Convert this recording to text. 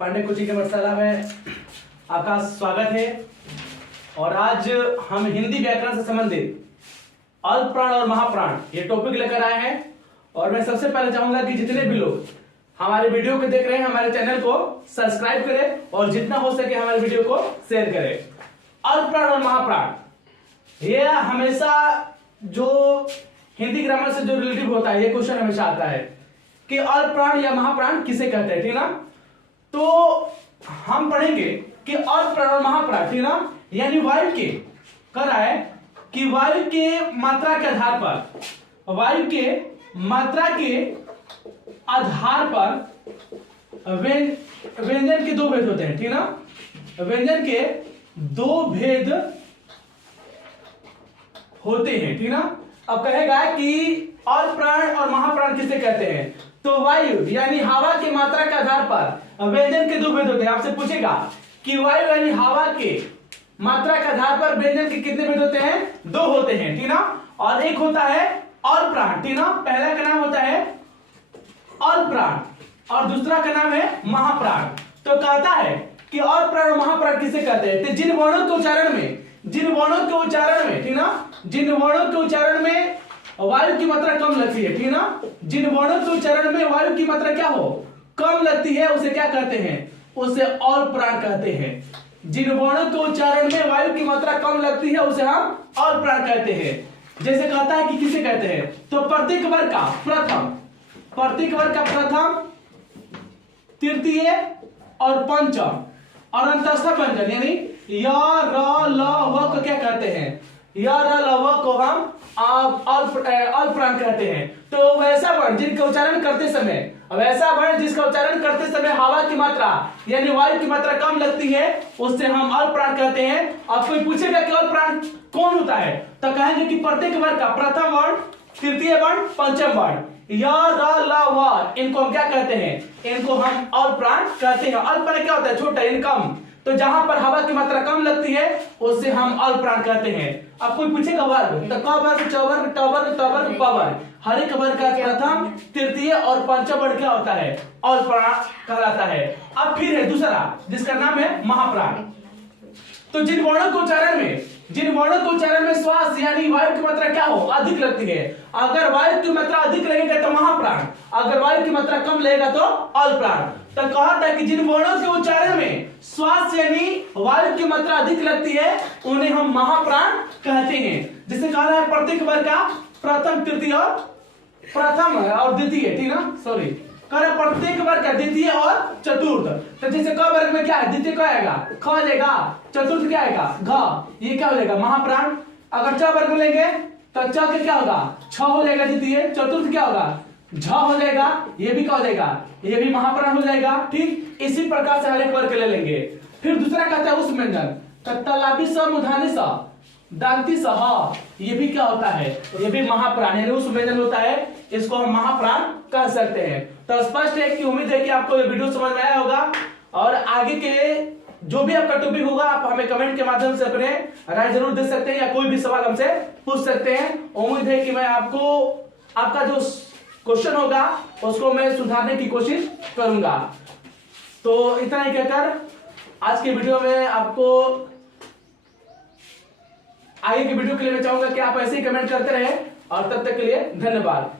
Pandey coaching के पाठशाला में आपका स्वागत है। और आज हम हिंदी व्याकरण से संबंधित अल्प प्राण और महाप्राण ये टॉपिक लेकर आए हैं। और मैं सबसे पहले चाहूंगा कि जितने भी लोग हमारे वीडियो को देख रहे हैं हमारे चैनल को सब्सक्राइब करें और जितना हो सके हमारे वीडियो को शेयर करें। अल्प प्राण और महाप्राण ये हमेशा जो हिंदी ग्रामर से जो रिलेटिव होता है ये क्वेश्चन हमेशा आता है कि अल्प प्राण या महाप्राण किसे कहते हैं, ठीक ना। तो हम पढ़ेंगे कि अल्प प्राण और महाप्राण, ठीक ना, यानी वायु के कर रहा है कि वायु के मात्रा के आधार पर, वायु के मात्रा के आधार पर व्यंजन के दो भेद होते हैं, ठीक ना। व्यंजन के दो भेद होते हैं, ठीक ना। अब कहेगा कि अल्प प्राण और महाप्राण किसे कहते हैं, तो वायु यानी हवा की मात्रा के आधार पर व्यंजन के दो भेद होते हैं। आपसे पूछेगा कि वायु यानी हवा के मात्रा के आधार पर व्यंजन के कितने भेद होते हैं, दो होते हैं, ठीक ना। और एक होता है अल्प प्राण, ठीक ना। पहला का नाम होता है अल्प प्राण और दूसरा का नाम है महाप्राण। तो कहता है कि अल्प प्राण और महाप्राण किसे कहते हैं, तो जिन वर्णों के उच्चारण में, जिन वर्णों के उच्चारण में, ठीक ना, जिन वर्णों के उच्चारण में वायु की मात्रा कम लगती है, ठीक ना, जिन वर्णों के उच्चारण में वायु की मात्रा क्या हो, कम लगती है, उसे क्या कहते हैं, उसे अल्प प्राण कहते हैं। जिन वर्णों के उच्चारण में वायु की मात्रा कम लगती है उसे हम अल्प प्राण कहते हैं। जैसे कहता है कि किसे कहते हैं, तो प्रत्येक वर्ग का प्रथम, प्रत्येक वर्ग का प्रथम, तृतीय और पंचम और अंतस्थ व्यंजन यानी य र ल व को क्या कहते हैं, य र ल व को हम अल्प प्राण कहते हैं। तो वैसा वर्ण जिनका उच्चारण करते समय, वैसा वर्ण जिसका उच्चारण करते समय हवा की मात्रा यानी वायु की मात्रा कम लगती है उससे हम अल्प प्राण कहते हैं। अब कोई पूछेगा कि अल्प प्राण कौन होता है, तो कहेंगे कि प्रत्येक वर्ग का प्रथम वर्ण, तृतीय वर्ण, पंचम वर्ण, य र ल व, इनको हम क्या कहते हैं, इनको हम अल्प प्राण कहते हैं। अल्प प्राण क्या होता है, छोटा यानी कम। तो जहां पर हवा की मात्रा कम लगती है उससे हम अल्प प्राण कहते हैं। अब कोई पूछेगा वर्ग, तो क वर्ग, च वर्ग, ट वर्ग, त वर्ग, प वर्ग, हर एक वर्ग का प्रथम, तृतीय और पंचम वर्ण क्या होता है, अल्प प्राण कहलाता है। अब फिर है दूसरा जिसका नाम है महाप्राण। तो जिन वर्णों के उच्चारण में, जिन वर्णों के उच्चारण में श्वास यानी वायु की मात्रा क्या हो, अधिक लगती है, अगर वायु की मात्रा अधिक लगेगा तो महाप्राण, अगर वायु की मात्रा कम लगेगा तो अल्प प्राण। तो कहता है कि जिन वर्णों के उच्चारण में श्वास यानी वायु की मात्रा अधिक लगती है उन्हें हम महाप्राण कहते हैं। जैसे कह रहा है प्रत्येक वर्ग का प्रथम, तृतीय और प्रथम और द्वितीय, ठीक ना, सॉरी, कह रहा प्रत्येक वर्ग का द्वितीय और चतुर्थ। तो जैसे क वर्ग में क्या है, द्वितीय क्या आएगा, ख आ जाएगा, चतुर्थ क्या आएगा, घ, ये क्या हो जाएगा, महाप्राण। अगर च वर्ग में लेंगे तो च के क्या होगा, छ हो जाएगा द्वितीय, चतुर्थ क्या होगा, झ हो जाएगा, ये भी क्या हो जाएगा, ये भी महाप्राण हो जाएगा। ठीक इसी प्रकार से हर एक वर्ग ले लेंगे। फिर दूसरा कहता है उस व्यंजन, तलाबी स, मुधानी स, दांती स, ये भी क्या होता है, ये भी महाप्राण यानी उस व्यंजन होता है, इसको हम महाप्राण कह सकते हैं। तो स्पष्ट है कि उम्मीद है कि आपको ये वीडियो समझ में आया होगा। और आगे के जो भी आपका टॉपिक होगा आप हमें कमेंट के माध्यम से अपने राय जरूर दे सकते हैं या कोई भी सवाल हमसे पूछ सकते हैं। उम्मीद है कि मैं आपको आपका जो क्वेश्चन होगा उसको मैं सुधारने की कोशिश करूंगा। तो इतना ही कहकर आज के वीडियो में आपको, आगे के वीडियो के लिए मैं चाहूंगा कि आप ऐसे ही कमेंट करते रहे और तब तक के लिए धन्यवाद।